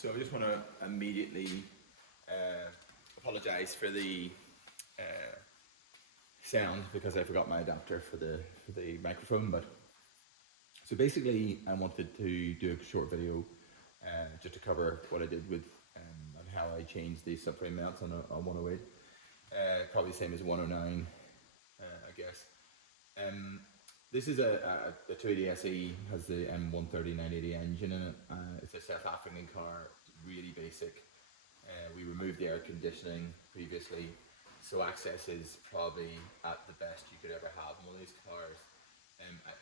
So I just want to immediately apologise for the sound because I forgot my adapter for the microphone. But so basically, I wanted to do a short video just to cover what I did with and how I changed the subframe mounts on a 108. Probably the same as 109, I guess. This is a 280 SE, has the M130 980 engine in it. It's a South African car, really basic. We removed the air conditioning previously, so access is probably at the best you could ever have in one of these cars.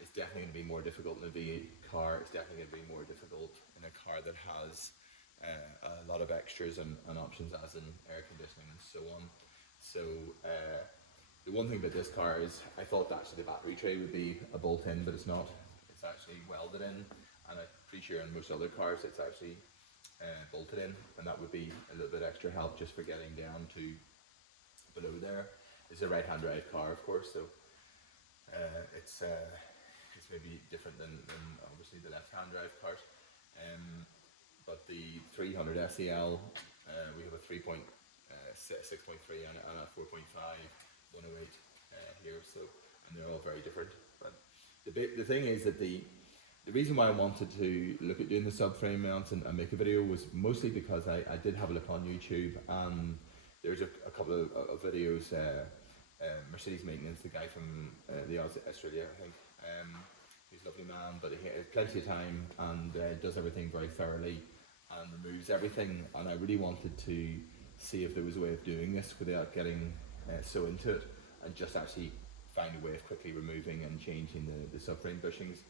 It's definitely going to be more difficult in a V8 car. It's definitely going to be more difficult in a car that has a lot of extras and options, as in air conditioning and so on. So the one thing about this car is I thought actually the battery tray would be a bolt-in, but it's not. It's actually welded in, and I'm pretty sure in most other cars it's actually bolted in, and that would be a little bit extra help just for getting down to below there. It's a right-hand drive car, of course, so it's maybe different than obviously the left-hand drive cars. But the 300 SEL, we have a 6.3 and a 4.5 108 here, so, and they're all very different. But the thing is that the reason why I wanted to look at doing the subframe mounts and make a video was mostly because I did have a look on YouTube, and there's a couple of videos. Mercedes Maintenance, the guy from Australia, I think. He's a lovely man, but he has plenty of time and does everything very thoroughly and removes everything. And I really wanted to see if there was a way of doing this without getting so into it, and just actually find a way of quickly removing and changing the subframe bushings,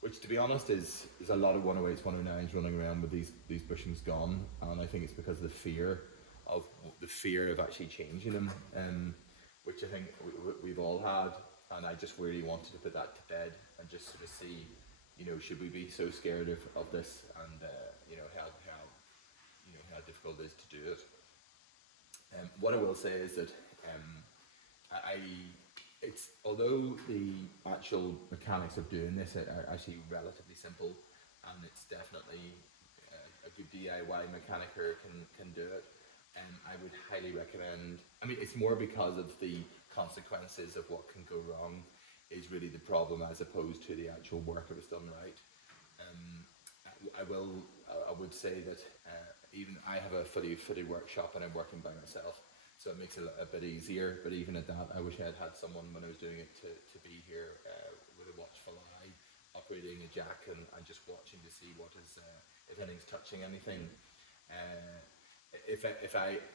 which, to be honest, is a lot of 108s, 109s running around with these bushings gone. And I think it's because of the fear of actually changing them, which I think we've all had. And I just really wanted to put that to bed and just sort of see, should we be so scared of this, and how difficult it is to do it. What I will say is that it's although the actual mechanics of doing this are actually relatively simple, and it's definitely a good DIY mechanicer can do it. I would highly recommend. I mean, it's more because of the consequences of what can go wrong is really the problem, as opposed to the actual work if it's done right. I would say that even I have a fully fitted workshop and I'm working by myself, so it makes it a bit easier. But even at that, I wish I had someone when I was doing it to be here with a watchful eye, operating a jack and just watching to see what is if anything's touching anything.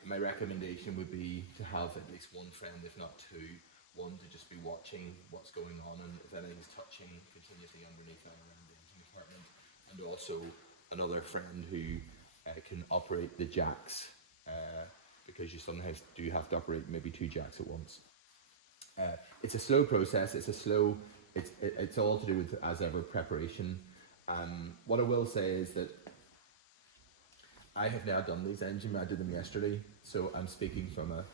My recommendation would be to have at least one friend, if not two, one to just be watching what's going on, and if anything's touching continuously underneath and around the engine compartment, and also another friend who can operate the jacks, because you sometimes do have to operate maybe two jacks at once. It's a slow process. It's all to do with, as ever, preparation. What I will say is that I have now done these engines. I did them yesterday, so I'm speaking from a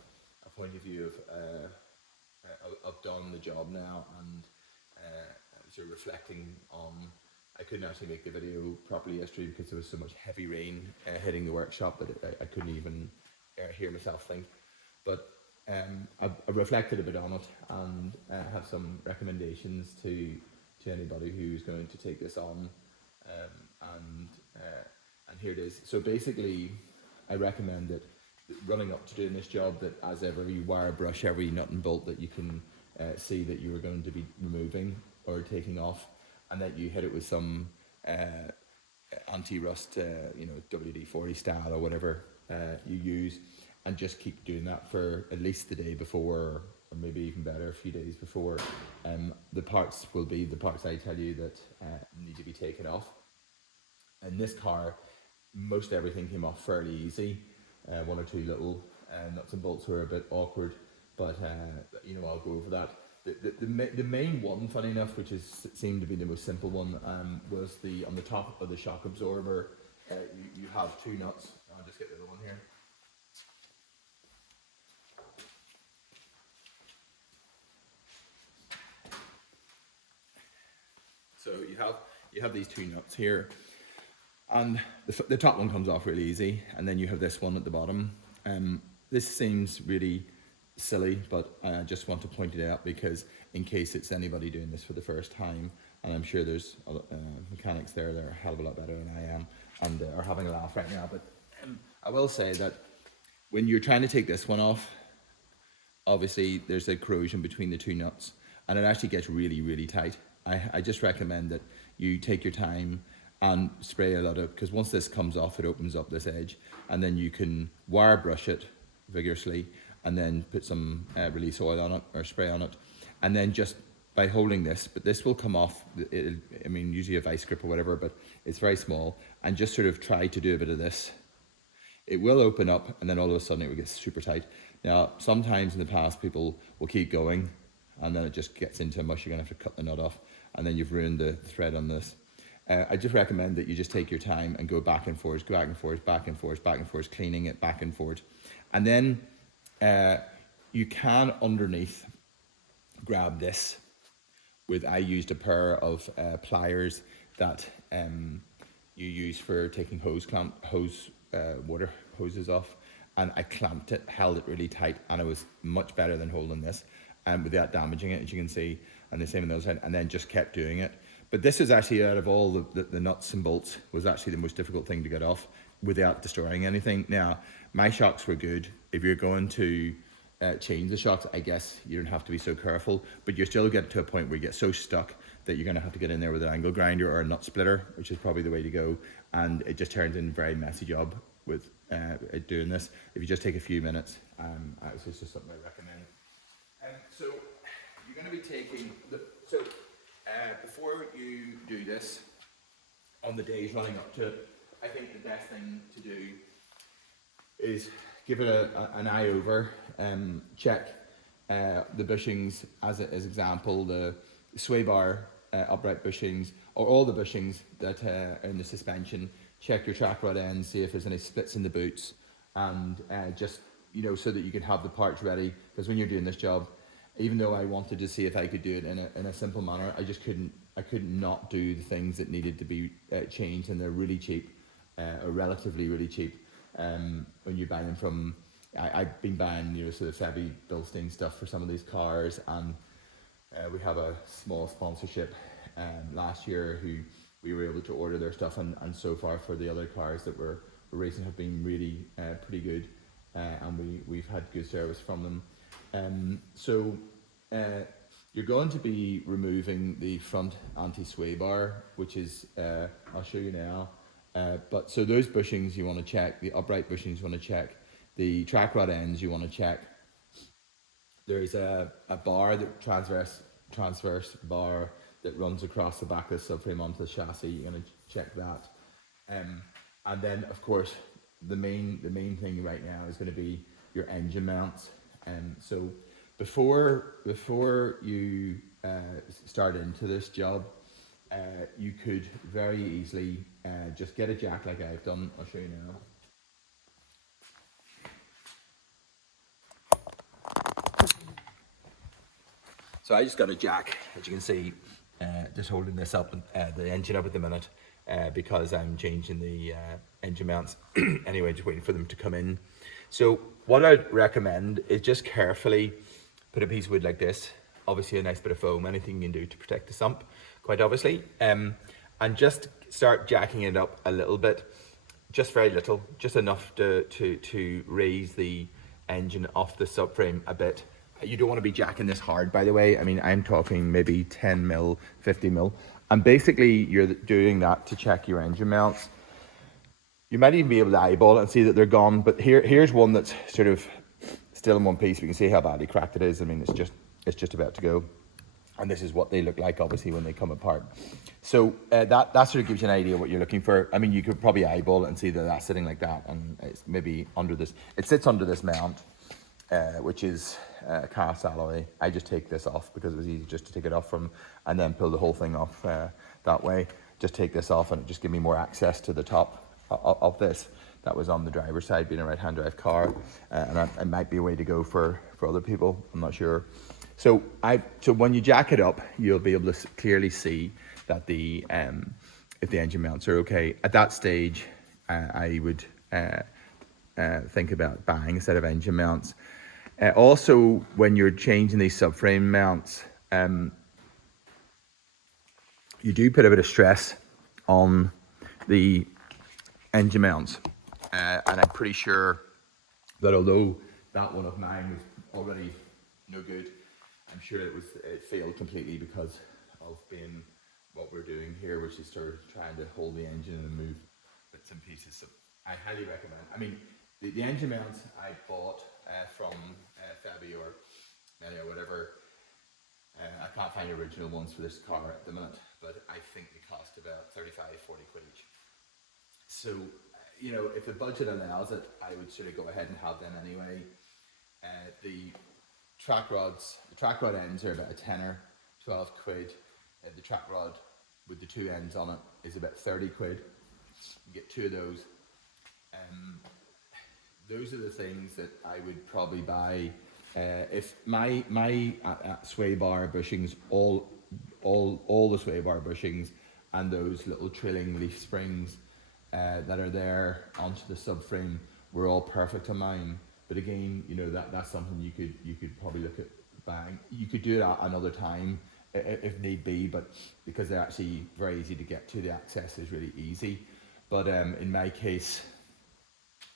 point of view of I've done the job now, and sort of reflecting on. I couldn't actually make the video properly yesterday because there was so much heavy rain hitting the workshop that I couldn't even hear myself think. But I reflected a bit on it, and have some recommendations to anybody who's going to take this on, and here it is. So basically, I recommend that running up to doing this job, that as ever you wire brush every nut and bolt that you can see that you are going to be removing or taking off, and that you hit it with some anti-rust, WD-40 style or whatever you use, and just keep doing that for at least the day before, or maybe even better, a few days before. The parts will be the parts I tell you that need to be taken off. In this car, most everything came off fairly easy. One or two little nuts and bolts were a bit awkward, but I'll go over that. The main one, funny enough, which seemed to be the most simple one, was on the top of the shock absorber. You have two nuts. I'll just get the other one here. So you have these two nuts here, And the top one comes off really easy, and then you have this one at the bottom. This seems really silly, but I just want to point it out because in case it's anybody doing this for the first time, and I'm sure there's mechanics there that are a hell of a lot better than I am and are having a laugh right now. But I will say that when you're trying to take this one off, obviously there's a corrosion between the two nuts, and it actually gets really, really tight. I just recommend that you take your time and spray a lot of, because once this comes off, it opens up this edge, and then you can wire brush it vigorously, and then put some release oil on it or spray on it, and then just by holding this, but this will come off, I mean usually a vice grip or whatever, but it's very small, and just sort of try to do a bit of this. It will open up, and then all of a sudden it will get super tight. Now, sometimes in the past, people will keep going, and then it just gets into a mush. You're gonna have to cut the nut off, and then you've ruined the thread on this. I just recommend that you just take your time and go back and forth, back and forth, back and forth, back and forth, cleaning it back and forth. And then you can underneath grab this with, I used a pair of pliers that you use for taking water hoses off, and I clamped it, held it really tight, and it was much better than holding this, and without damaging it, as you can see, and the same on the other side, and then just kept doing it. But this is actually, out of all the nuts and bolts, was actually the most difficult thing to get off without destroying anything. Now, my shocks were good. If you're going to change the shocks, I guess you don't have to be so careful, but you still get to a point where you get so stuck that you're gonna have to get in there with an angle grinder or a nut splitter, which is probably the way to go, and it just turns in a very messy job with doing this. If you just take a few minutes, it's just something I recommend. So you're going to be taking before you do this, on the days running up to it, I think the best thing to do is give it an eye over, check the bushings as example, the sway bar upright bushings, or all the bushings that are in the suspension. Check your track rod ends, see if there's any splits in the boots, and just, you know, so that you can have the parts ready, because when you're doing this job, even though I wanted to see if I could do it in a simple manner, I could not do the things that needed to be changed, and they're really cheap, or relatively really cheap, when you buy them from, I've been buying, you know, sort of Savvy Bilstein stuff for some of these cars, and we have a small sponsorship last year who we were able to order their stuff, and so far for the other cars that we're racing have been really pretty good, and we've had good service from them. So you're going to be removing the front anti-sway bar, which is, I'll show you now, but so those bushings you want to check, the upright bushings you want to check, the track rod ends you want to check. There's a bar, that transverse bar that runs across the back of the subframe onto the chassis. You're going to check that, and then of course the main thing right now is going to be your engine mounts. So before you start into this job, you could very easily just get a jack like I've done. I'll show you now. So I just got a jack, as you can see, just holding this up, the engine up at the minute, because I'm changing the engine mounts. Anyway, just waiting for them to come in. So what I'd recommend is just carefully put a piece of wood like this, obviously a nice bit of foam, anything you can do to protect the sump, quite obviously, and just start jacking it up a little bit, just very little, just enough to raise the engine off the subframe a bit. You don't want to be jacking this hard, by the way. I mean, I'm talking maybe 10 mil, 50 mil. And basically you're doing that to check your engine mounts. You might even be able to eyeball it and see that they're gone, but here's one that's sort of still in one piece. We can see how badly cracked it is. I mean, it's just about to go. And this is what they look like, obviously, when they come apart. So that sort of gives you an idea what you're looking for. I mean, you could probably eyeball it and see that that's sitting like that, and it's maybe under this. It sits under this mount, which is cast alloy. I just take this off because it was easy just to take it off from, and then pull the whole thing off that way. Just take this off, and it just give me more access to the top of this. That was on the driver's side, being a right-hand drive car, and it might be a way to go for other people. I'm not sure. So when you jack it up, you'll be able to clearly see that the if the engine mounts are okay. At that stage, I would think about buying a set of engine mounts. Also, when you're changing these subframe mounts, you do put a bit of stress on the engine mounts, and I'm pretty sure that although that one of mine was already no good, I'm sure it failed completely because of being what we're doing here, which is sort of trying to hold the engine and move bits and pieces. So I highly recommend. I mean, the engine mounts I bought from Febby or whatever. I can't find original ones for this car at the minute, but I think they cost about 35, 40 quid each. So, you know, if the budget allows it, I would sort of go ahead and have them anyway. The track rod ends are about a tenner, 12 quid. The track rod with the two ends on it is about 30 quid. You get two of those. Those are the things that I would probably buy. If my sway bar bushings, all the sway bar bushings and those little trilling leaf springs that are there onto the subframe were all perfect on mine. But again, you know, that's something you could probably look at buying. You could do it at another time if need be, but because they're actually very easy to get to, the access is really easy. But in my case,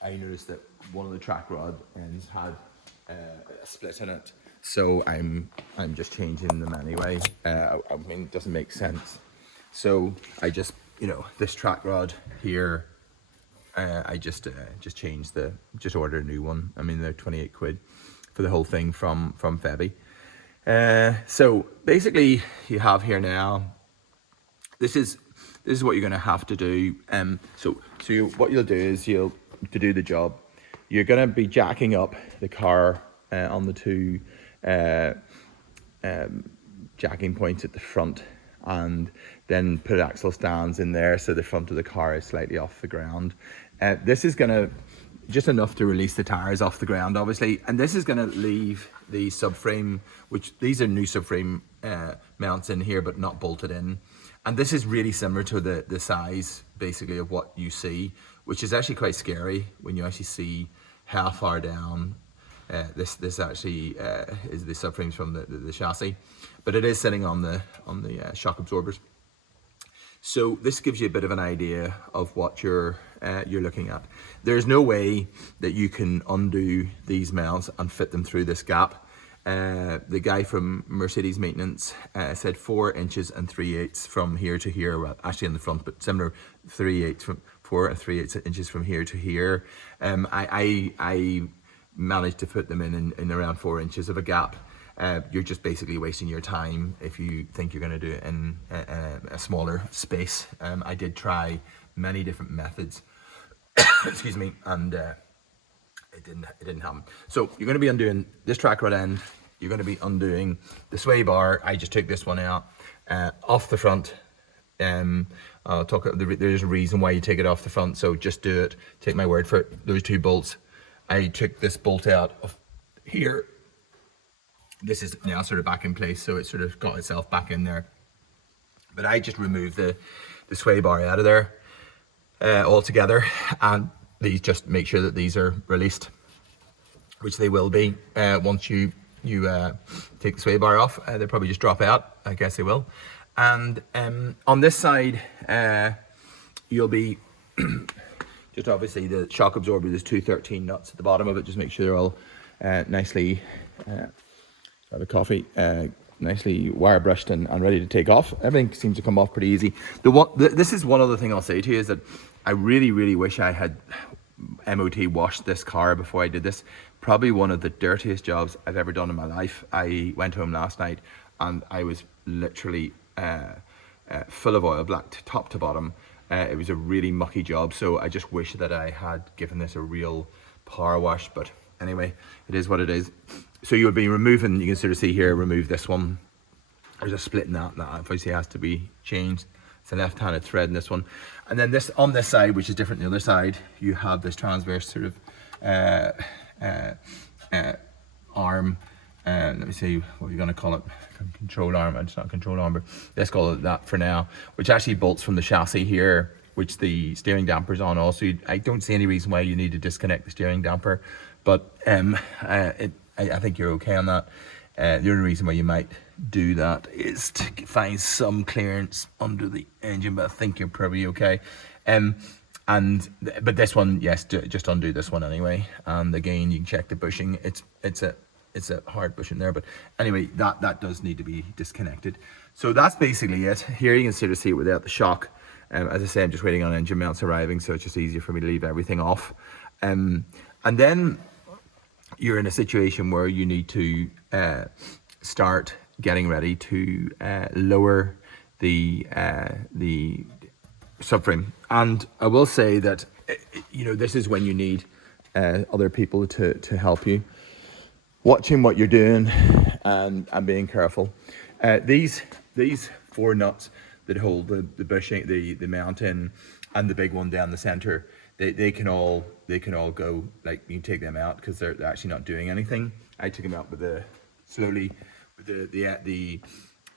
I noticed that one of the track rod ends had a split in it, so I'm just changing them anyway. I mean, it doesn't make sense, so I just, you know, this track rod here, I just ordered a new one. I mean, they're 28 quid for the whole thing from Febby. So basically, you have here now. This is what you're going to have to do. So what you'll do is to do the job, you're going to be jacking up the car on the two jacking points at the front, and then put axle stands in there so the front of the car is slightly off the ground. This is going to just enough to release the tires off the ground, obviously, and this is going to leave the subframe, which these are new subframe mounts in here but not bolted in, and this is really similar to the size basically of what you see, which is actually quite scary when you actually see how far down this actually is the subframes from the chassis, but it is sitting on the shock absorbers. So this gives you a bit of an idea of what you're looking at. There's no way that you can undo these mounts and fit them through this gap. The guy from Mercedes Maintenance said 4 inches and 3/8 from here to here. Well, actually in the front, but similar 3/8 from 4 and 3/8 inches from here to here. I managed to put them in around 4 inches of a gap. You're just basically wasting your time if you think you're going to do it in a smaller space. I did try many different methods, excuse me, and it didn't happen. So you're going to be undoing this track rod end. You're going to be undoing the sway bar. I just took this one out off the front. I'll talk. There's a reason why you take it off the front, so just do it. Take my word for it. Those two bolts. I took this bolt out of here. This is now sort of back in place, so it sort of got itself back in there. But I just removed the sway bar out of there altogether, and these, just make sure that these are released, which they will be once you take the sway bar off. They'll probably just drop out. I guess they will. And on this side, you'll be just obviously the shock absorber. There's 2 13 nuts at the bottom of it. Just make sure they're all nicely. Have a coffee, nicely wire brushed and ready to take off. Everything seems to come off pretty easy. This is one other thing I'll say to you, is that I really wish I had MOT washed this car before I did this. Probably one of the dirtiest jobs I've ever done in my life. I went home last night and I was literally full of oil, black top to bottom. It was a really mucky job, so I just wish that I had given this a real power wash, but anyway, it is what it is. So you'll be removing, you can sort of see here, remove this one. There's a split in that obviously has to be changed. It's a left-handed thread in this one. And then this, on this side, which is different than the other side, you have this transverse sort of arm let me see what we're going to call it, control arm. It's not control arm, but let's call it that for now, which actually bolts from the chassis here, which the steering damper's on also. I don't see any reason why you need to disconnect the steering damper, but I think you're okay on that. The only reason why you might do that is to find some clearance under the engine, but I think you're probably okay. But this one, yes, just undo this one anyway. And again, you can check the bushing. It's a hard bushing there, but anyway, that does need to be disconnected. So that's basically it. Here you can sort of see it without the shock. As I say, I'm just waiting on engine mounts arriving, so it's just easier for me to leave everything off. And then you're in a situation where you need to start getting ready to lower the subframe. And I will say that this is when you need other people to help you, watching what you're doing and being careful. These 4 nuts that hold the bushing, the mountain, and the big one down the center, they can all go. Like, you can take them out because they're actually not doing anything. I took them out with the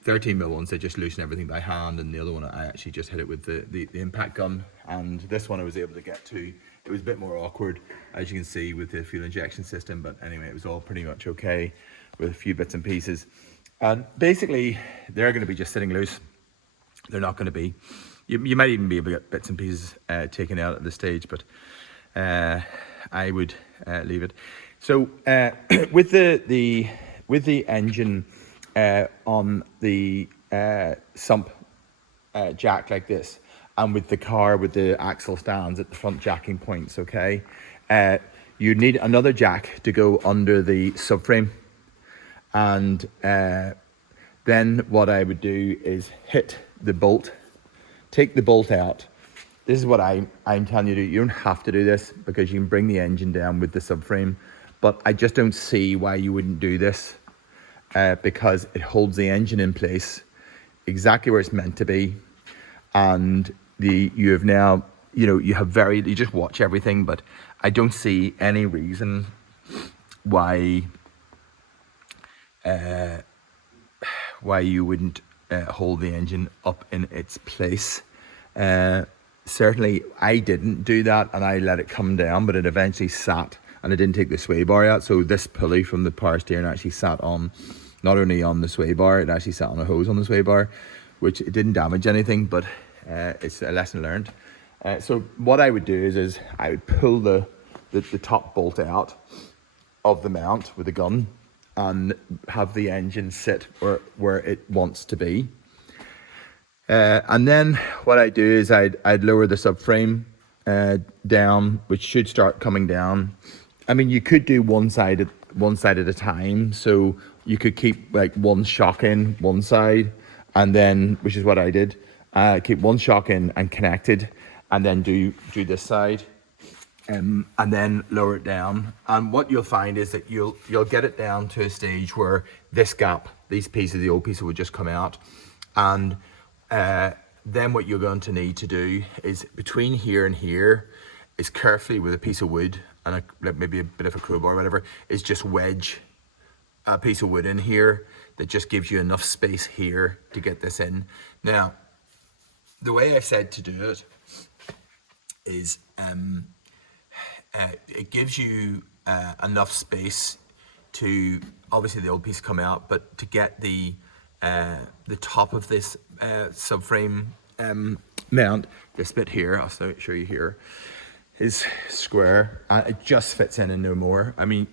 13mm ones. They just loosen everything by hand, and the other one I actually just hit it with the impact gun. And this one I was able to get to. It was a bit more awkward, as you can see, with the fuel injection system, but anyway, it was all pretty much okay with a few bits and pieces. And basically, they're going to be just sitting loose. They're not going to be. You might even be able to get bits and pieces taken out at this stage, but I would leave it. So with the engine on the sump jack like this, and with the car with the axle stands at the front jacking points, okay, you need another jack to go under the subframe. And then what I would do is hit the bolt, take the bolt out. This is what I'm telling you to do. You don't have to do this because you can bring the engine down with the subframe, but I just don't see why you wouldn't do this because it holds the engine in place exactly where it's meant to be. And you have now, you just watch everything, but I don't see any reason why you wouldn't hold the engine up in its place. Certainly I didn't do that, and I let it come down, but it eventually sat, and I didn't take the sway bar out. So this pulley from the power steering actually sat on, not only on the sway bar, it actually sat on a hose on the sway bar, which it didn't damage anything, but it's a lesson learned. So what I would do is I would pull the top bolt out of the mount with a gun and have the engine sit where it wants to be. And then what I do is I'd lower the subframe down, which should start coming down. I mean, you could do one side at a time, so you could keep like one shock in one side, and then, which is what I did, keep one shock in and connected, and then do this side, and then lower it down. And what you'll find is that you'll get it down to a stage where this gap, these pieces, the old pieces, will just come out, and then what you're going to need to do is between here and here is carefully with a piece of wood and maybe a bit of a crowbar or whatever, is just wedge a piece of wood in here that just gives you enough space here to get this in. Now, the way I've said to do it is it gives you enough space to, obviously the old piece come out, but to get the top of this subframe mount, this bit here, I'll show you here, is square, and it just fits in and no more. I mean,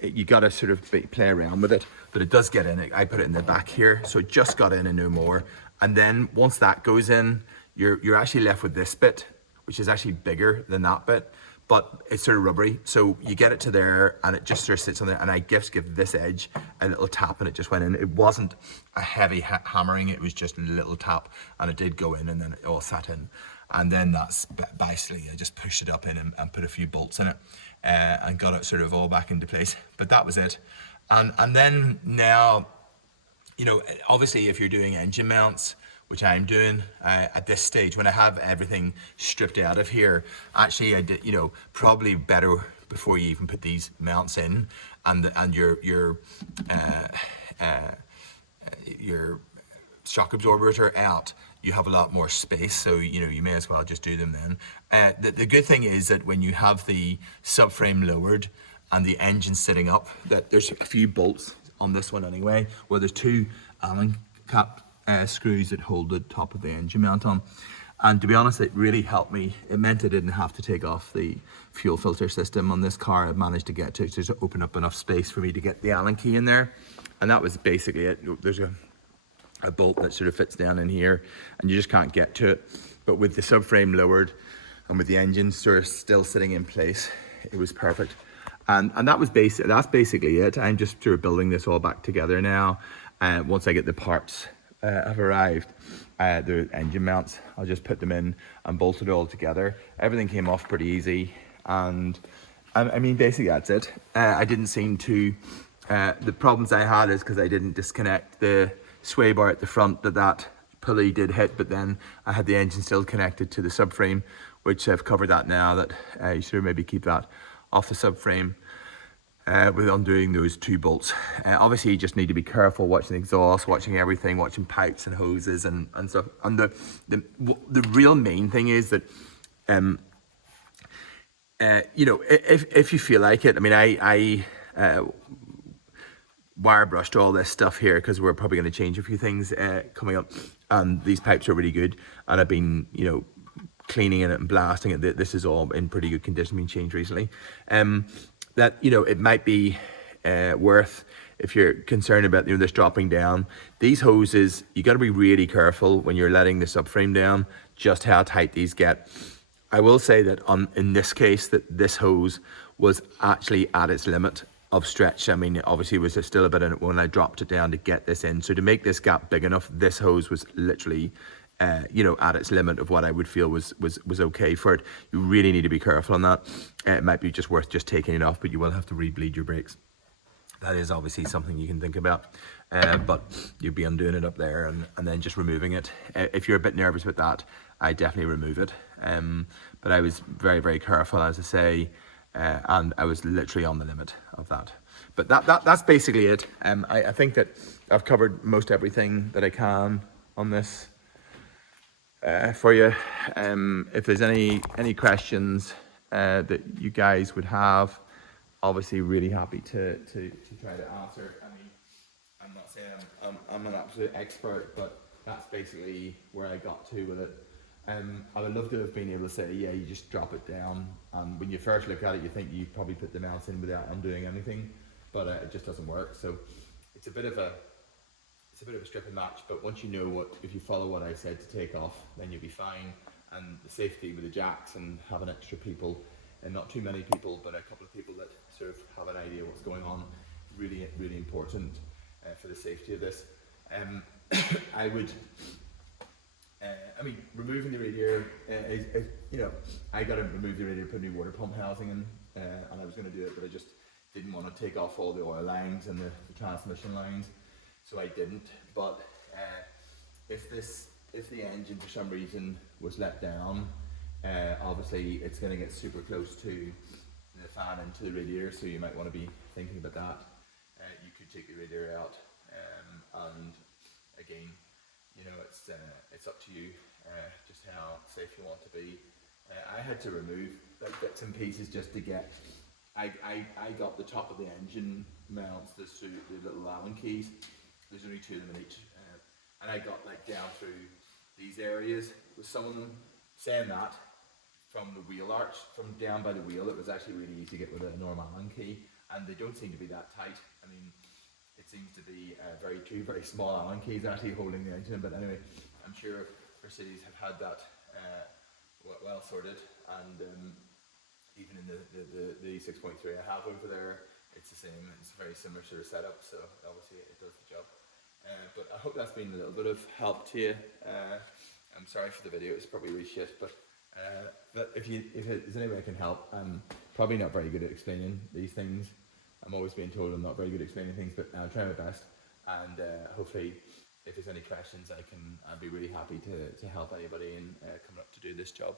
you got to sort of play around with it, but it does get in. I put it in the back here, so it just got in and no more. And then once that goes in, you're actually left with this bit, which is actually bigger than that bit, but it's sort of rubbery. So you get it to there, and it just sort of sits on there, and I just give this edge a little tap, and it just went in. It wasn't a heavy hammering, it was just a little tap, and it did go in, and then it all sat in. And then that's basically, I just pushed it up in and put a few bolts in it, and got it sort of all back into place. But that was it. And then now, obviously if you're doing engine mounts, which I'm doing at this stage when I have everything stripped out of here. Actually, I did, you know, probably better before you even put these mounts in, and your shock absorbers are out, you have a lot more space, so you know you may as well just do them then. The good thing is that when you have the subframe lowered and the engine sitting up, that there's a few bolts on this one anyway, where there's two Allen cap screws that hold the top of the engine mount on. And to be honest, it really helped me. It meant I didn't have to take off the fuel filter system on this car. I managed to get to open up enough space for me to get the Allen key in there. And that was basically it. There's a bolt that sort of fits down in here and you just can't get to it. But with the subframe lowered and with the engine sort of still sitting in place, it was perfect. And that's basically it. I'm just sort of building this all back together now. Once I get the parts have arrived, the engine mounts, I'll just put them in and bolt it all together. Everything came off pretty easy, and I mean basically that's it. I didn't seem to, the problems I had is because I didn't disconnect the sway bar at the front, that pulley did hit, but then I had the engine still connected to the subframe, which I've covered that now, that you should maybe keep that off the subframe with undoing those two bolts. Obviously you just need to be careful watching the exhaust, watching everything, watching pipes and hoses and stuff. And the real main thing is that you know, if you feel like it, I mean, I wire brushed all this stuff here because we're probably going to change a few things coming up, and these pipes are really good, and I've been, you know, cleaning it and blasting it. This is all in pretty good condition, being changed recently. That, you know, it might be worth, if you're concerned about, you know, this dropping down, these hoses, you got to be really careful when you're letting the subframe down just how tight these get. I will say that in this case, that this hose was actually at its limit of stretch. I mean, obviously it was still a bit in it when I dropped it down to get this in. So to make this gap big enough, this hose was literally, you know, at its limit of what I would feel was okay for it. You really need to be careful on that. It might be just worth just taking it off, but you will have to re-bleed your brakes. That is obviously something you can think about, but you'd be undoing it up there and then just removing it. If you're a bit nervous with that, I definitely remove it. But I was very, very careful, as I say, and I was literally on the limit of that. But that's basically it. I think that I've covered most everything that I can on this for you. If there's any questions that you guys would have, obviously really happy to try to answer. I mean, I'm not saying I'm an absolute expert, but that's basically where I got to with it. I would love to have been able to say, yeah, you just drop it down, and when you first look at it, you think you probably put the mounts in without undoing anything, but it just doesn't work. So it's a bit of a strip and match, but once you know if you follow what I said to take off, then you'll be fine. And the safety with the jacks and having extra people, and not too many people, but a couple of people that sort of have an idea what's going on, really, really important for the safety of this. I would, I mean, removing the radiator, you know, I got to remove the radiator, put new water pump housing in, and I was going to do it, but I just didn't want to take off all the oil lines and the transmission lines, so I didn't. But if the engine for some reason was let down, obviously it's going to get super close to the fan into the radiator, so you might want to be thinking about that. You could take the radiator out, and again, you know, it's up to you just how safe you want to be. I had to remove like bits and pieces just to get. I got the top of the engine mounts, the little Allen keys. There's only two of them in each, and I got like down through these areas with some of them. Saying that, from the wheel arch, from down by the wheel, it was actually really easy to get with a normal Allen key, and they don't seem to be that tight. I mean, it seems to be two very small Allen keys actually holding the engine. But anyway, I'm sure Mercedes have had that well sorted, and even in the 6.3 I have over there, it's the same. It's a very similar sort of setup, so obviously it does the job. But I hope that's been a little bit of help to you. I'm sorry for the video, it's probably really shit, but if there's any way I can help, I'm probably not very good at explaining these things. I'm always being told I'm not very good at explaining things, but I'll try my best, and hopefully if there's any questions, I'd be really happy to help anybody in coming up to do this job.